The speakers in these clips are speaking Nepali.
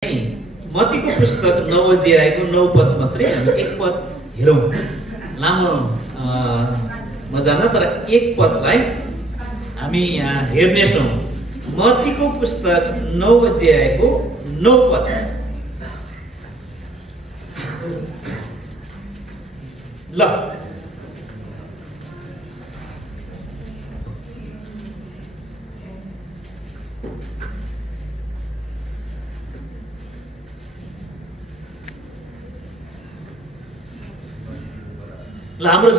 मत्तीको पुस्तक 9 अध्यायको 9 पद मात्रै हामी एक पद हेरौँ। लामो जान्न तर एक पदलाई हामी यहाँ हेर्नेछौँ। मत्तीको पुस्तक 9 अध्यायको 9 पद। ल हाम्रो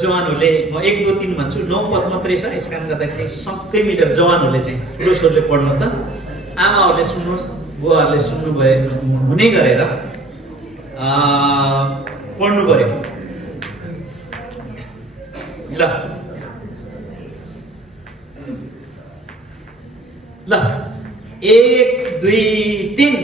जवानहरूले म 1 2 3 भन्छु, 9 पद मात्रै छ। यस कारण गर्दाखेरि सबै मिलेर जवानहरूले चाहिँ पुरुषहरूले पढ्नु त, आमाहरूले सुन्नुहोस्, बुवाहरूले सुन्नुभयो हुने गरेर पढ्नु पर्यो। ल 1 2 3।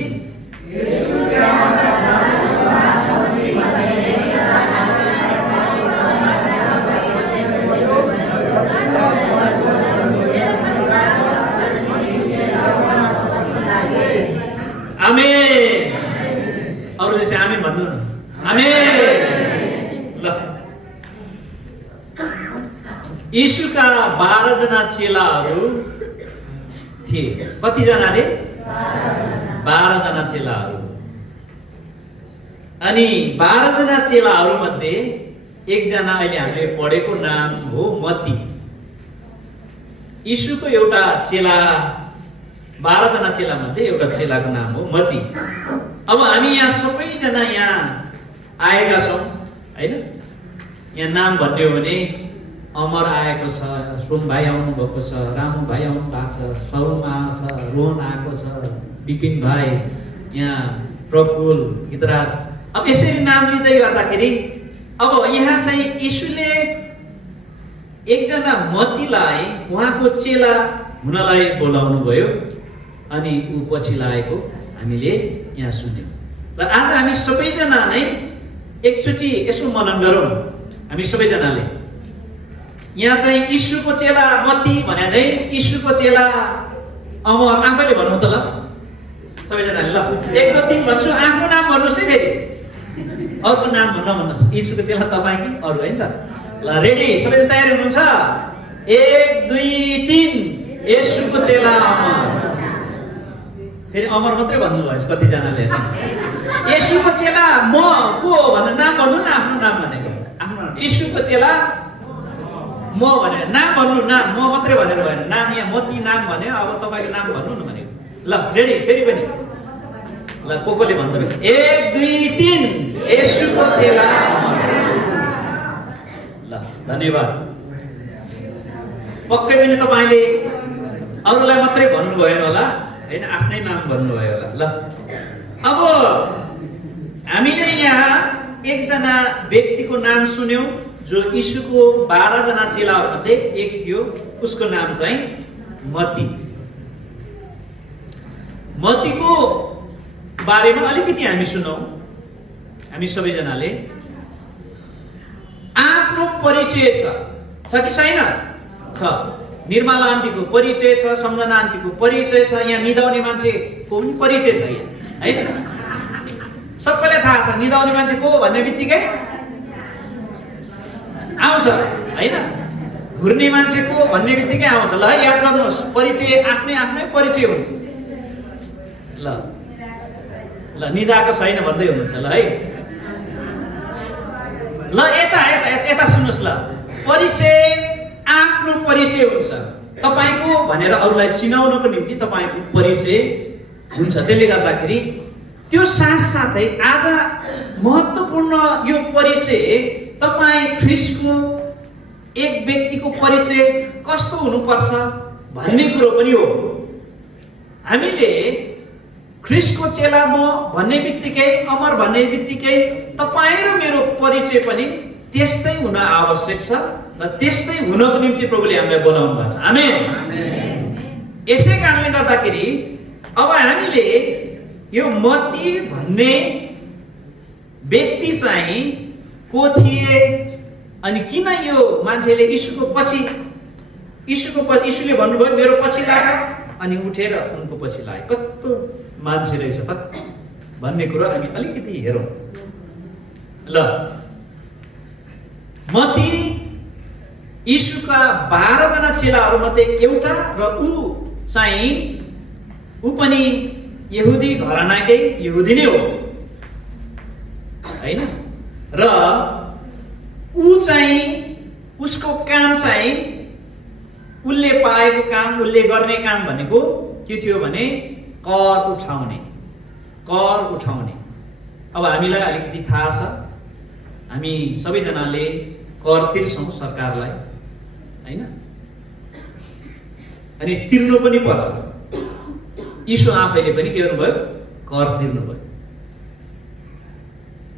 अरूले चाहिँ आमेन भन्नु न। आमेन। ल यीशुका 12 जना चेलाहरू थिए। कतिजना रे? 12 जना चेलाहरू। अनि 12 जना चेलाहरू मध्ये एकजना अहिले हामीले पढेको नाम हो मत्ती। यीशुको एउटा चेला, 12 जना चेला मध्ये एउटा चेलाको नाम हो मत्ती। अब हामी यहाँ सबैजना यहाँ आएका छौँ हैन। यहाँ नाम भन्ने हो भने अमर आएको छ, सोम भाइ आउनु भएको छ, रामु भाइ आउनु भएको छ, सौमा छ, रोहन आएको छ, विपिन भाइ, यहाँ प्रफुल, गीतराज। अब यसरी नाम लिँदै गर्दाखेरि अब यहाँ चाहिँ यीशुले एकजना मत्तीलाई उहाँको चेला हुनलाई बोलाउनु भयो। अनि ऊ पछि लागेको हामीले यहाँ सुन्यौँ। र आज हामी सबैजना नै एकचोटि यसो मनन गरौँ। हामी सबैजनाले यहाँ चाहिँ यीशुको चेला मत्ती भने चाहिँ यीशुको चेला अमर आफैले भनौँ त। ल सबैजनाले ल 1 2 3 भन्छु, आफ्नो नाम भन्नुहोस् है। फेरि अर्को नाम भन्नुहोस्। यीशुको चेला तपाईँ कि अरू होइन त? ल रेडी? सबैजना तयार हुनुहुन्छ? 1 2 3। यीशुको चेला अमर। फेरि अमर मात्रै भन्नुभयो कतिजनाले। यीशुको चेला म को भनेर नाम भन्नु न। आफ्नो नाम भनेको आफ्नो यीशुको चेला म भनेर नाम भन्नु। नाम म मात्रै भनेर भएन, नाम यहाँ मत्ती नाम भने अब तपाईँको नाम भन्नु न भनेको। ल रेडी? फेरि पनि ल कोले भन्दो रहेछ। 1 2 3। यीशुको चेला। ल धन्यवाद। पक्कै पनि तपाईँले अरूलाई मात्रै भन्नु भएन होला हैन, आफ्नै नाम भन्नुभयो होला। ल अब हामीले यहाँ एकजना व्यक्तिको नाम सुन्यौँ जो यीशुको 12 जना चेलाहरूमध्ये एक थियो। उसको नाम चाहिँ मत्ती। मत्तीको बारेमा अलिकति हामी सुनौँ। हामी सबैजनाले आफ्नो परिचय छ कि छैन? छ। निर्मला आन्टीको परिचय छ, सम्झना आन्टीको परिचय छ, यहाँ निदाउने मान्छेको पनि परिचय छ यहाँ हैन। सबैलाई थाहा छ निदाउने मान्छे को भन्ने बित्तिकै आउँछ हैन। घुर्ने मान्छे को भन्ने बित्तिकै आउँछ। ल याद गर्नुहोस्, परिचय आफ्नै आफ्नै परिचय हुन्छ। ल ल निदाको छैन भन्दै हुनुहुन्छ ल है। ल यता यता यता सुन्नुहोस्। ल परिचय आफ्नो परिचय हुन्छ। तपाईको भनेर अरूलाई चिनाउनको निम्ति तपाईको परिचय हुन्छ। त्यसले गर्दाखेरि त्यो साथसाथै आज महत्त्वपूर्ण यो परिचय तपाईँ ख्रीष्टको एक व्यक्तिको परिचय कस्तो हुनुपर्छ भन्ने कुरो पनि हो। हामीले ख्रीष्टको चेला म भन्ने बित्तिकै, अमर भन्ने बित्तिकै तपाईँ र मेरो परिचय पनि त्यस्तै हुन आवश्यक छ र त्यस्तै हुनको निम्ति प्रभुले हामीलाई बोलाउनु भएको छ। आमेन। यसै कारणले गर्दाखेरि अब हामीले यो मत्ती भन्ने व्यक्ति चाहिँ को थिए अनि किन यो मान्छेले यीशुको पछि यीशुले भन्नुभयो मेरो पछि लाग अनि उठेर उनको पछि लागे। कस्तो मान्छे रहेछ त भन्ने कुरा हामी अलिकति हेरौँ। ल, मत्ती यीशुका 12 जना चेलाहरूमध्ये एउटा र ऊ पनि यहुदी घरानाकै यहुदी नै हो हैन। र ऊ चाहिँ उसको काम चाहिँ उसले पाएको काम, उसले गर्ने काम भनेको के थियो भने कर उठाउने। अब हामीलाई अलिकति थाहा छ, हामी सबैजनाले कर तिर्छौँ सरकारलाई हैन, अनि तिर्नु पनि पर्छ। यीशु आफैले पनि के गर्नुभयो? कर तिर्नुभयो,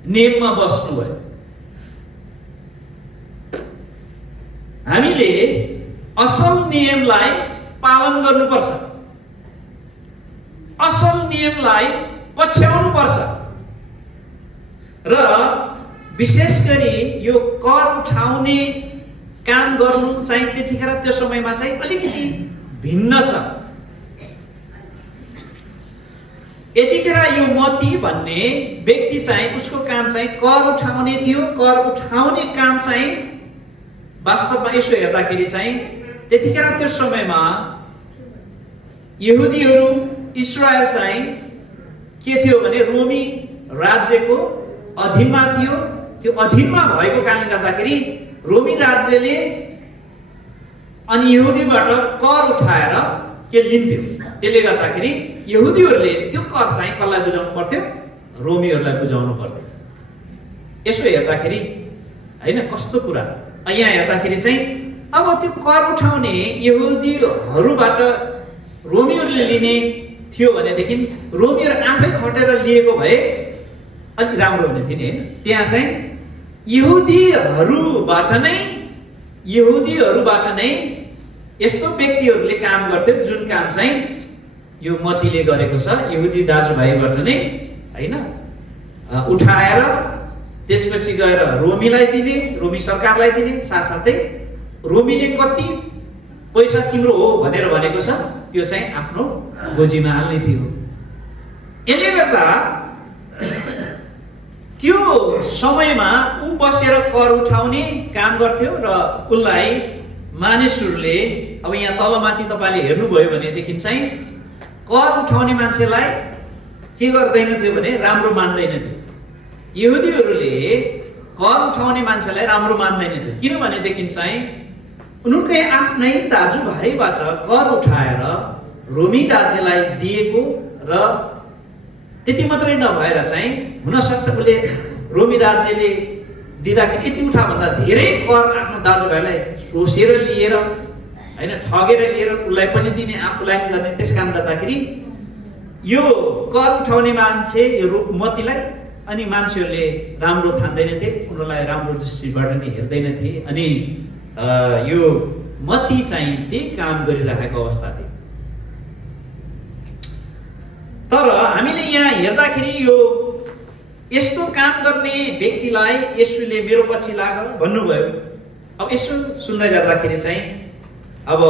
नियममा बस्नुभयो। हामीले असल नियमलाई पालन गर्नुपर्छ, असल नियमलाई पछ्याउनुपर्छ। र विशेष गरी यो कर उठाउने काम गर्नु चाहिँ त्यतिखेर त्यो समयमा चाहिँ अलिकति भिन्न छ। यतिखेर यो मत्ती भन्ने व्यक्ति चाहिँ उसको काम चाहिँ कर उठाउने थियो। कर उठाउने काम चाहिँ वास्तवमा यसो हेर्दाखेरि चाहिँ त्यतिखेर त्यो समयमा यहुदीहरू इस्रायल चाहिँ के थियो भने रोमी राज्यको अधीनमा थियो। त्यो अधीनमा भएको कारणले गर्दाखेरि रोमी राज्यले अनि यहुदीबाट कर उठाएर के लिन्थ्यो। त्यसले गर्दाखेरि यहुदीहरूले त्यो कर चाहिँ कसलाई बुझाउनु पर्थ्यो? रोमीहरूलाई बुझाउनु पर्थ्यो। यसो हेर्दाखेरि हैन कस्तो कुरा। यहाँ हेर्दाखेरि चाहिँ अब त्यो कर उठाउने यहुदीहरूबाट रोमीहरूले लिने थियो भनेदेखि रोमीहरू आफै खटेर लिएको भए अति राम्रो हुने थियो नि हैन। त्यहाँ चाहिँ यहुदीहरूबाट नै यस्तो व्यक्तिहरूले काम गर्थ्यो जुन काम चाहिँ यो मत्तीले गरेको छ। यहुदी दाजुभाइबाट नै हैन उठाएर त्यसपछि गएर रोमीलाई दिने, रोमी सरकारलाई दिने, साथसाथै रोमीले कति पैसा तिम्रो हो भनेर भनेको छ त्यो चाहिँ आफ्नो गोजीमा हाल्ने थियो। यसले गर्दा त्यो समयमा ऊ बसेर कर उठाउने काम गर्थ्यो र उसलाई मानिसहरूले अब यहाँ तलमाथि तपाईँले हेर्नुभयो भनेदेखि चाहिँ कर उठाउने मान्छेलाई के गर्दैन थियो भने राम्रो मान्दैन थियो। यहुदीहरूले कर उठाउने मान्छेलाई राम्रो मान्दैन थियो किनभनेदेखि चाहिँ उनीहरूकै आफ्नै दाजुभाइबाट कर उठाएर रोमी राज्यलाई दिएको र त्यति मात्रै नभएर चाहिँ हुनसक्छ उसले रोमी राज्यले दिँदाखेरि यति उठा भन्दा धेरै कर आफ्नो दाजुभाइलाई सोसेर लिएर हैन ठगेर लिएर उसलाई पनि दिने आफूलाई पनि गर्ने। त्यस कारण गर्दाखेरि यो कर उठाउने मान्छे यो मत्तीलाई अनि मान्छेहरूले राम्रो ठान्दैनथे, उनीहरूलाई राम्रो दृष्टिबाट नि हेर्दैनथे। अनि यो मत्ती चाहिँ त्यही काम गरिरहेको अवस्था थियो। तर हामीले यहाँ हेर्दाखेरि यो यस्तो काम गर्ने व्यक्तिलाई येशूले मेरो पछि लाग भन्नुभयो। अब यसो सुन्दै गर्दाखेरि चाहिँ अब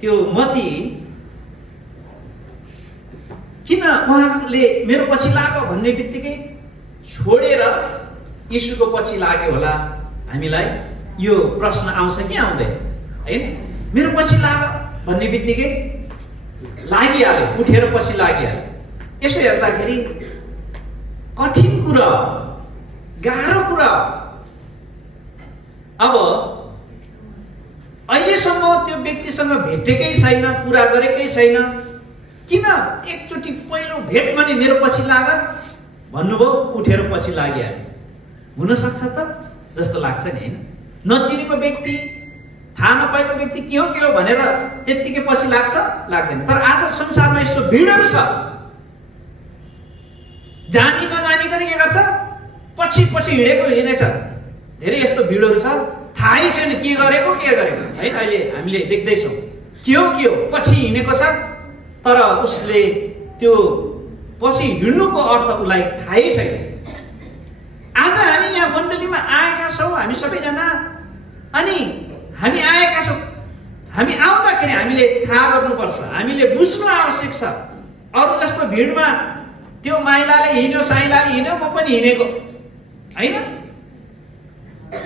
त्यो मत्ती किन उहाँले मेरो पछि लाग भन्ने बित्तिकै छोडेर येशूको पछि लाग्यो होला? हामीलाई यो प्रश्न आउँछ कि आउँदैन हैन? मेरो पछि लाग भन्ने बित्तिकै लागिहाल्यो, उठेर पछि लागिहाल्यो। यसो हेर्दाखेरि कठिन कुरा, गाह्रो कुरा। अब अहिलेसम्म त्यो व्यक्तिसँग भेटेकै छैन, कुरा गरेकै छैन, किन एकचोटि पहिलो भेटमा नि मेरो पछि लाग भन्नुभयो, उठेर पछि लागिहाल्यो? हुनसक्छ त जस्तो लाग्छ नि हैन? नचिनेको व्यक्ति, थाहा नपाएको व्यक्ति के हो भनेर त्यत्तिकै पछि लाग्छ? लाग्दैन। तर आज संसारमा यस्तो भिडहरू छ, जानी नजानिकन के गर्छ पछि हिँडेछ। धेरै यस्तो भिडहरू छ, थाहै छैन के गरेको हैन। अहिले हामीले देख्दैछौँ के हो पछि हिँडेको छ, तर उसले त्यो पछि हिँड्नुको अर्थ उसलाई थाहै छैन। आज हामी यहाँ मण्डलीमा आएका छौँ, हामी सबैजना, अनि हामी आएका छौँ। हामी आउँदाखेरि हामीले थाहा गर्नुपर्छ, हामीले बुझ्नु आवश्यक छ अरू जस्तो भिडमा त्यो माइलाले हिँड्यो, साइलाले हिँड्यो, म पनि हिँडेको होइन।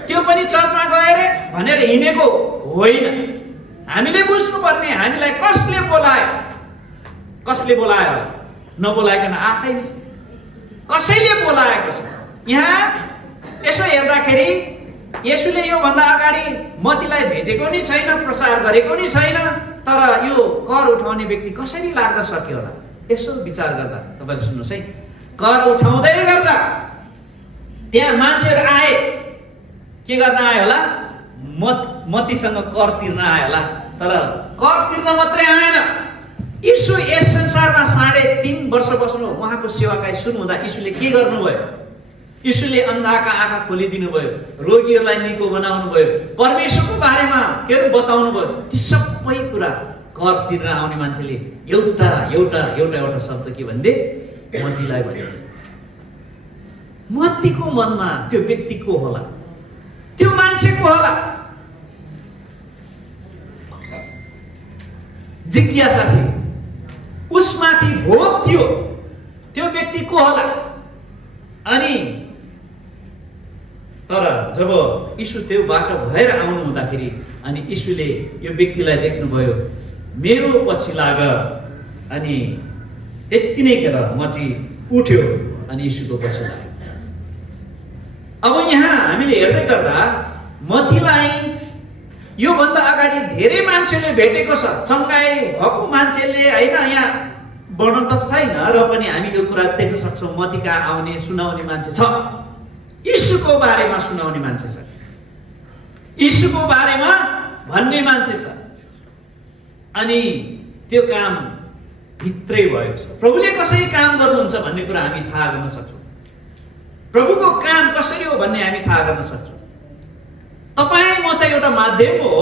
त्यो पनि चर्चमा गएर भनेर हिँडेको होइन। हामीले बुझ्नुपर्ने, हामीलाई कसले बोलायो, कसले बोलायो, नबोलाइकन आफै कसैले बोलाएको छ। यहाँ यसो हेर्दाखेरि येशूले योभन्दा अगाडि मतीलाई भेटेको नि छैन, प्रचार गरेको नि छैन, तर यो कर उठाउने व्यक्ति कसरी लाग्न सक्यो होला? यसो विचार गर्दा तपाईले सुन्नुहोस् है, कर उठाउँदै गर्दा त्यहाँ मान्छेहरू आए, के गर्न आयो होला? मतीसँग कर तिर्न आयो होला। तर कर तिर्न मात्रै आएन। यीशु यस संसारमा 3.5 वर्ष बस्नु, उहाँको सेवाकाई सुरु हुँदा यीशुले के गर्नुभयो? यीशुले अन्धाका आँखा खोलिदिनु भयो, रोगीहरूलाई निको बनाउनु भयो, परमेश्वरको बारेमा के बताउनु भयो। ती सबै कुरा कर तिर्न आउने मान्छेले एउटा एउटा एउटा एउटा शब्द के भन्थे? मतीलाई भन्थे। मतीको मनमा त्यो व्यक्ति को होला? त्यो मान्छे को होला? जिज्ञासा थियो, उसमाथि भोग थियो, त्यो व्यक्ति को होला? अनि तर जब यीशु त्यो बाटो भएर आउनु हुँदाखेरि अनि यीशुले यो व्यक्तिलाई देख्नुभयो, मेरो पछि लाग। अनि यति नै खेर मती उठ्यो अनि यीशुको पछि लाग्यो। अब यहाँ हामीले हेर्दै गर्दा मतीलाई योभन्दा अगाडि धेरै मान्छेले भेटेको छ, चङ्गाई भएको मान्छेले होइन। यहाँ वर्णन त छैन र पनि हामी यो कुरा देख्न सक्छौँ, मतीका आउने सुनाउने मान्छे छ, यीशुको बारेमा सुनाउने मान्छे छ, यीशुको बारेमा भन्ने मान्छे छ। अनि त्यो काम भित्रै भएको छ। प्रभुले कसरी काम गर्नुहुन्छ भन्ने कुरा हामी थाहा गर्न सक्छौँ। प्रभुको काम कसरी हो भन्ने हामी थाहा गर्न सक्छौँ। तपाईँ म चाहिँ एउटा माध्यम हो,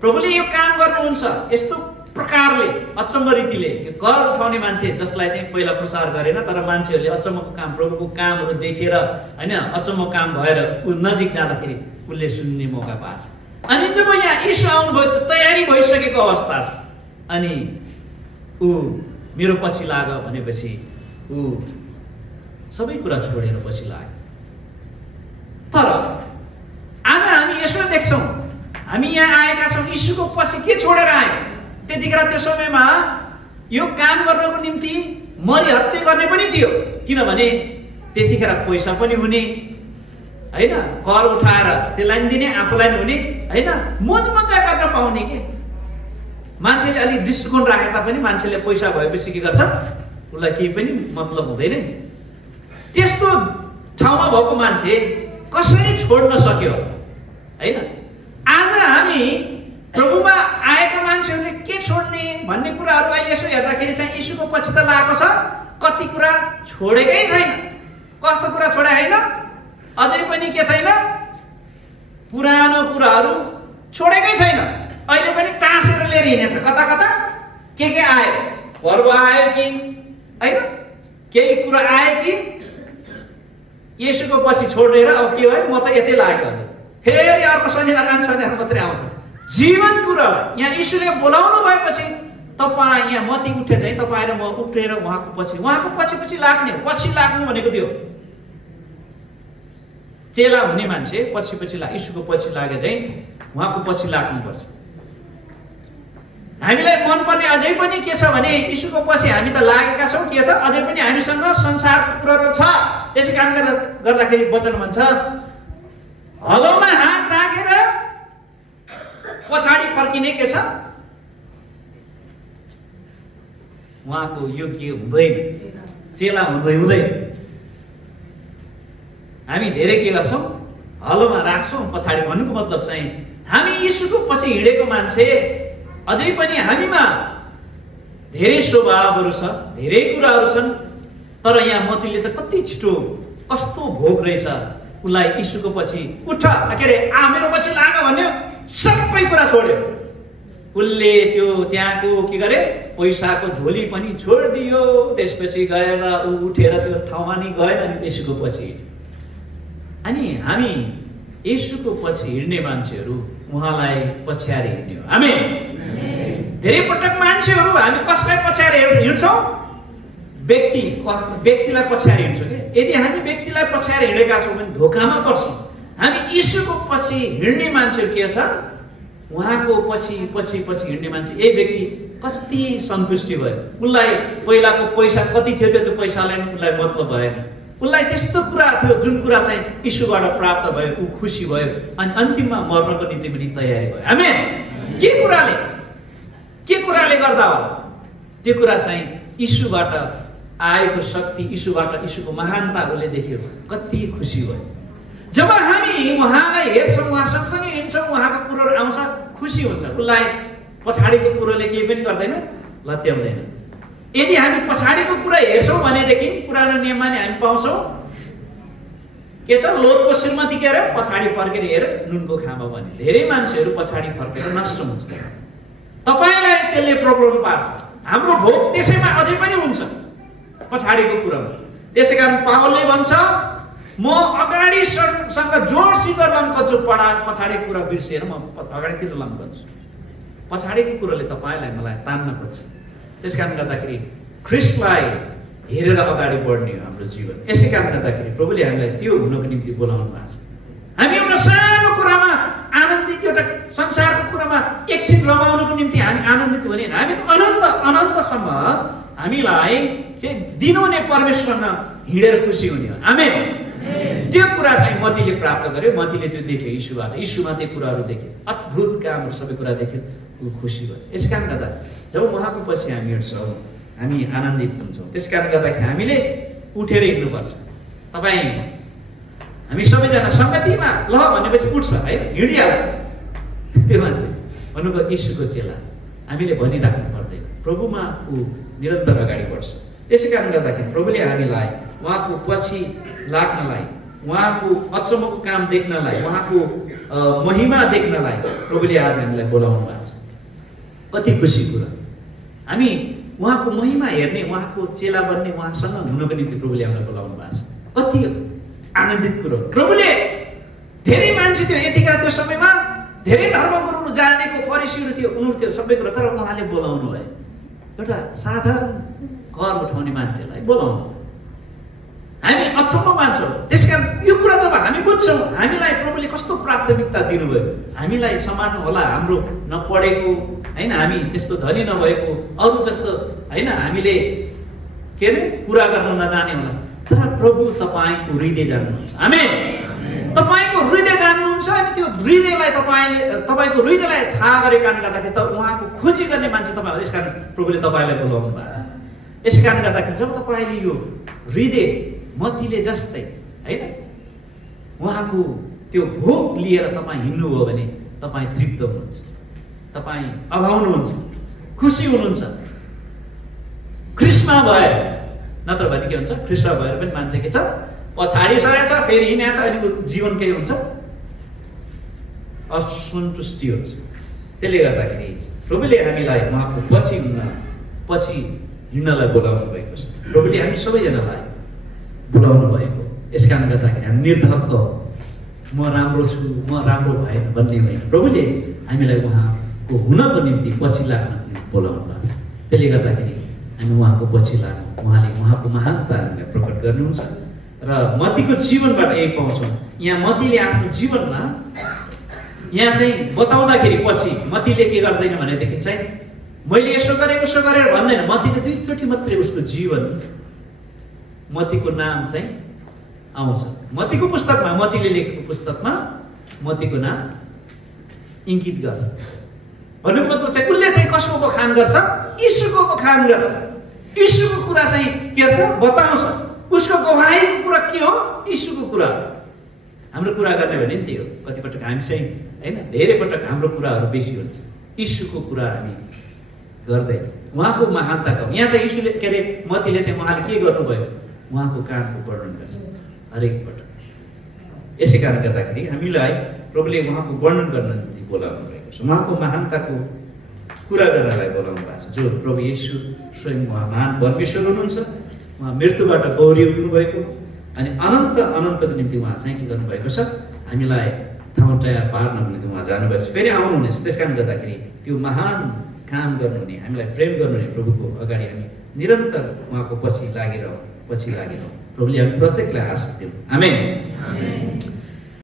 प्रभुले यो काम गर्नुहुन्छ यस्तो प्रकारले, अचम्म रीतिले। यो कर उठाउने मान्छे जसलाई चाहिँ पहिला प्रचार गरेन, तर मान्छेहरूले अचम्मको काम, प्रभुको कामहरू देखेर होइन अचम्म काम भएर ऊ नजिक जाँदाखेरि उसले सुन्ने मौका पाएछ। अनि जब यहाँ यीशु आउनुभयो त तयारी भइसकेको अवस्था छ। अनि ऊ मेरो पछि लाग भनेपछि ऊ सबै कुरा छोडेर पछि लाग्यो। तर आज हामी यसो देख्छौँ, हामी यहाँ आएका छौँ, यीशुको पछि के छोडेर आयौँ? त्यतिखेर त्यो समयमा यो काम गर्नको निम्ति मरिहत्ते गर्ने पनि थियो, किनभने त्यतिखेर पैसा पनि हुने होइन, कर उठाएर त्यसलाई दिने, आफूलाई पनि हुने होइन, मोज मजा गर्न पाउने। के मान्छेले अलिक दृष्टिकोण राखे तापनि मान्छेले पैसा भएपछि के गर्छ? उसलाई केही पनि मतलब हुँदैन। त्यस्तो ठाउँमा भएको मान्छे कसरी छोड्न सक्यो होइन? आज हामी प्रभुमा आएका मान्छेहरूले के छोड्ने भन्ने कुराहरू अहिले यसो हेर्दाखेरि चाहिँ यीशुको पछि त लागेको छ, कति कुरा छोडेकै छैन। कस्तो कुरा छोडे होइन? अझै पनि के छैन? पुरानो कुराहरू छोडेकै छैन। अहिले पनि टाँसेर लिएर हिँडेछ कता कता। के आयो? पर्व आयो कि होइन, केही कुरा आयो कि येशूको पछि छोडेर अब के भयो? म त यतै लाग्यो भने फेरि अर्को शनिबार मात्रै आउँछ। जीवन कुरालाई यहाँ यीशुले बोलाउनु भएपछि तपाईँ यहाँ मती उठे चाहिँ तपाईँ र म उठेर उहाँको पछि लाग्ने हो। पछि लाग्नु भनेको त्यो चेला हुने मान्छे पछि यीशुको पछि लागे चाहिँ उहाँको पछि लाग्नुपर्छ। हामीलाई मनपर्ने अझै पनि के छ भने यीशुको पछि हामी त लागेका छौँ, के छ अझै पनि हामीसँग संसारको कुराहरू छ। यसै काम गर्दाखेरि वचन भन्छ हलोमा हात राखेर पछाडि फर्किने के छ उहाँको योग्य हुँदैन, चेला हुँदैन। हामी धेरै के गर्छौँ? हलोमा राख्छौँ पछाडि। भन्नुको मतलब चाहिँ हामी यीशुको पछि हिँडेको मान्छे अझै पनि हामीमा धेरै स्वभावहरू छ, धेरै कुराहरू छन्। तर यहाँ मतीले त कति छिटो कस्तो भोग रहेछ, उसलाई यीशुको पछि उठ के अरे मेरो पछि लाग भन्यो, सबै कुरा छोड्यो। उसले त्यो त्यहाँको के गरे? पैसाको झोली पनि छोडिदियो। त्यसपछि गएर ऊ उठेर त्यो ठाउँमा नि गएन अनि यीशुको पछि। अनि हामी यीशुको पछि हिँड्ने मान्छेहरू उहाँलाई पछ्याएर हिँड्ने हो। आमेन। धेरै पटक मान्छेहरू हामी कसलाई पछ्याएर हिँड्छौँ? व्यक्तिलाई पछ्याएर हिँड्छौँ कि यदि हामी व्यक्तिलाई पछ्याएर हिँडेका छौँ भने धोकामा पर्छौँ। हामी यीशुको पछि हिँड्ने मान्छेहरू के छ, उहाँको पछि पछि पछि हिँड्ने मान्छे यही व्यक्ति कति सन्तुष्टि भयो। उसलाई पहिलाको पैसा कति थियो त्यो पैसालाई उसलाई मतलब भएन। उसलाई त्यस्तो कुरा थियो जुन कुरा चाहिँ यीशुबाट प्राप्त भयो, ऊ खुसी भयो अनि अन्तिममा मर्नको निम्ति पनि तयारी भयो। आमेन। के कुराले गर्दा हो? त्यो कुरा चाहिँ यीशुबाट आएको शक्ति, यीशुको महानता उसले देख्यो, कति खुसी भयो। जब हामी उहाँलाई हेर्छौँ, उहाँ सँगसँगै हिँड्छौँ, उहाँको कुरोहरू आउँछ, खुसी हुन्छ। उसलाई पछाडिको कुरोले केही पनि गर्दैन, लत्याउँदैन। यदि हामी पछाडिको कुरा हेर्छौँ भनेदेखि पुरानो नियममा नि हामी पाउँछौँ के छ, लोतको श्रीमती के अरे पछाडि फर्केर हेर नुनको खामा बने। धेरै मान्छेहरू पछाडि फर्केर नष्ट हुन्छ। तपाईँलाई त्यसले प्रब्लम पार्छ। हाम्रो भोग त्यसैमा अझै पनि हुन्छ, पछाडिको कुरामा। त्यसै कारण पावलले भन्छ, म अगाडिसँग जोडसित लम्कन्छु, पछाडिको कुरा बिर्सेर म अगाडितिर लम्कन्छु। पछाडिको कुरोले तपाईँलाई मलाई तान्न खोज्छ। त्यस कारण गर्दाखेरि ख्रिस्टलाई हेरेर अगाडि बढ्ने हो हाम्रो जीवन। यसै कारण गर्दाखेरि प्रभुले हामीलाई त्यो हुनको निम्ति बोलाउनु भएको छ। हामी एउटा सानो कुरामा आनन्दित, एउटा संसारको कुरामा एकछिन रमाउनुको निम्ति हामी आनन्दित हुने, हामी त अनन्तसम्म हामीलाई दिनुहुने परमेश्वरमा हिँडेर खुसी हुने हो। आमेन। त्यो कुरा चाहिँ मतीले प्राप्त गर्यो। मतीले त्यो देख्यो यीशुबाट, यीशुमा त्यो कुराहरू देख्यो, अद्भुत कामहरू सबै कुरा देख्यो, ऊ खुसी भयो। यस कारण गर्दा जब उहाँको पछि हामी हिँड्छौँ हामी आनन्दित हुन्छौँ। त्यस कारण गर्दाखेरि हामीले उठेर हिँड्नुपर्छ। हामी सबैजना सङ्गतिमा ल भनेपछि उठ्छ है, हिँडिहाल्छ। त्यो मान्छे भन्नुभयो यीशुको चेला, हामीले भनिराख्नु पर्दैन, प्रभुमा ऊ निरन्तर अगाडि बढ्छ। त्यसै कारण गर्दाखेरि प्रभुले हामीलाई उहाँको पछि लाग्नलाई, उहाँको अचम्मको काम देख्नलाई, उहाँको महिमा देख्नलाई प्रभुले आज हामीलाई बोलाउनु भएको छ। कति खुसी कुरा। हामी उहाँको महिमा हेर्ने, उहाँको चेला बन्ने, उहाँसँग हुनको निम्ति प्रभुले हामीलाई बोलाउनु भएको छ। कति आनन्दित कुरो। प्रभुले धेरै मान्छे थियो यतिखेर, त्यो समयमा धेरै धर्मगुरुहरू जानेको फरिसीहरू थियो, उनीहरू थियो सबै कुरा, तर उहाँले बोलाउनु भयो एउटा साधारण कर उठाउने मान्छेलाई बोलाउनु। हामी अचम्म मान्छौँ। त्यसकारण यो कुरा जब हामी बुझ्छौँ हामीलाई प्रभुले कस्तो प्राथमिकता दिनुभयो। हामीलाई सम्मान होला, हाम्रो नपढेको होइन, हामी त्यस्तो धनी नभएको, अरू जस्तो होइन, हामीले के अरे कुरा गर्न नजाने होला, तर प्रभु तपाईँको हृदय जान्नुहुन्छ। आमेन। तपाईँको हृदय जान्नुहुन्छ अनि त्यो हृदयलाई तपाईँको हृदयलाई थाहा गरेको कारणले गर्दाखेरि त उहाँको खोजी गर्ने मान्छे तपाईँ। यस कारण प्रभुले तपाईँलाई बोलाउनु भएको छ। यस कारण गर्दाखेरि जब तपाईँले यो हृदय मतीले जस्तै होइन उहाँको त्यो भोग लिएर तपाईँ हिँड्नु हो भने तपाईँ तृप्त हुनुहुन्छ, तपाईँ अघाउनुहुन्छ, खुसी हुनुहुन्छ। ख्रिस्टमा भएर नत्र भने के हुन्छ, ख्रिस्टमा भएर पनि मान्छे के छ, पछाडि सरेछ, फेरि हिँडेछ, अनि जीवन के हुन्छ, असन्तुष्टि हुन्छ। त्यसले गर्दाखेरि प्रभुले हामीलाई उहाँको पछि हिँड्नलाई बोलाउनु भएको छ। प्रभुले हामी सबैजनालाई बोलाउनु भएको। यस कारण गर्दाखेरि हामी निर्धक्क म राम्रो छु, म राम्रो भएन भन्ने होइन। प्रभुले हामीलाई उहाँको हुनको निम्ति पछि लाग्न बोलाउनु भएको छ। त्यसले गर्दाखेरि हामी उहाँको पछि लाग्नु, उहाँले उहाँको महानता हामीलाई प्रकट गर्नुहुन्छ। र मतीको जीवनबाट यही पाउँछौँ। यहाँ मतीले आफ्नो जीवनमा यहाँ चाहिँ बताउँदाखेरि पछि मतीले के गर्दैन भनेदेखि चाहिँ मैले यसो गरेँ उसो गरेर भन्दैन। मतीले दुईचोटि मात्रै उसको जीवन, मतीको नाम चाहिँ आउँछ। मतीको पुस्तकमा, मतीले लेखेको पुस्तकमा मतीको नाम इङ्गित गर्छ। भन्नुको मतलब चाहिँ उसले चाहिँ कसको बखान गर्छ, यीशुको बखान गर्छ। यीशुको कुरा चाहिँ के गर्छ, बताउँछ। उसको गवाहीको कुरा के हो, यीशुको कुरा। हाम्रो कुरा गर्ने भने नि त्यही हो। कतिपटक हामी चाहिँ होइन धेरै पटक हाम्रो कुराहरू बेसी हुन्छ, यीशुको कुरा हामी गर्दैन, उहाँको महानताको। यहाँ चाहिँ यीशुले के अरे मतीले चाहिँ उहाँले के गर्नुभयो, उहाँको कामको वर्णन गर्छ हरेक पटक। यसै कारण गर्दाखेरि हामीलाई प्रभुले उहाँको वर्णन गर्न निम्ति बोलाउनु भएको छ, उहाँको महानताको कुरा गर्नलाई बोलाउनु भएको छ। जो प्रभु येशू स्वयं उहाँ महान परमेश्वर हुनुहुन्छ, उहाँ मृत्युबाट गौरी उठ्नुभएको अनि अनन्तको निम्ति उहाँ चाहिँ के गर्नुभएको छ, हामीलाई ठाउँ तयार पार्नको निम्ति उहाँ जानुभएको छ, फेरि आउनुहुनेछ। त्यस कारण गर्दाखेरि त्यो महान काम गर्नुहुने, हामीलाई प्रेम गर्नुहुने प्रभुको अगाडि हामी निरन्तर उहाँको पछि लागिरहँ प्रभुले हामी प्रत्येकलाई आशिष दिउँ आमेन।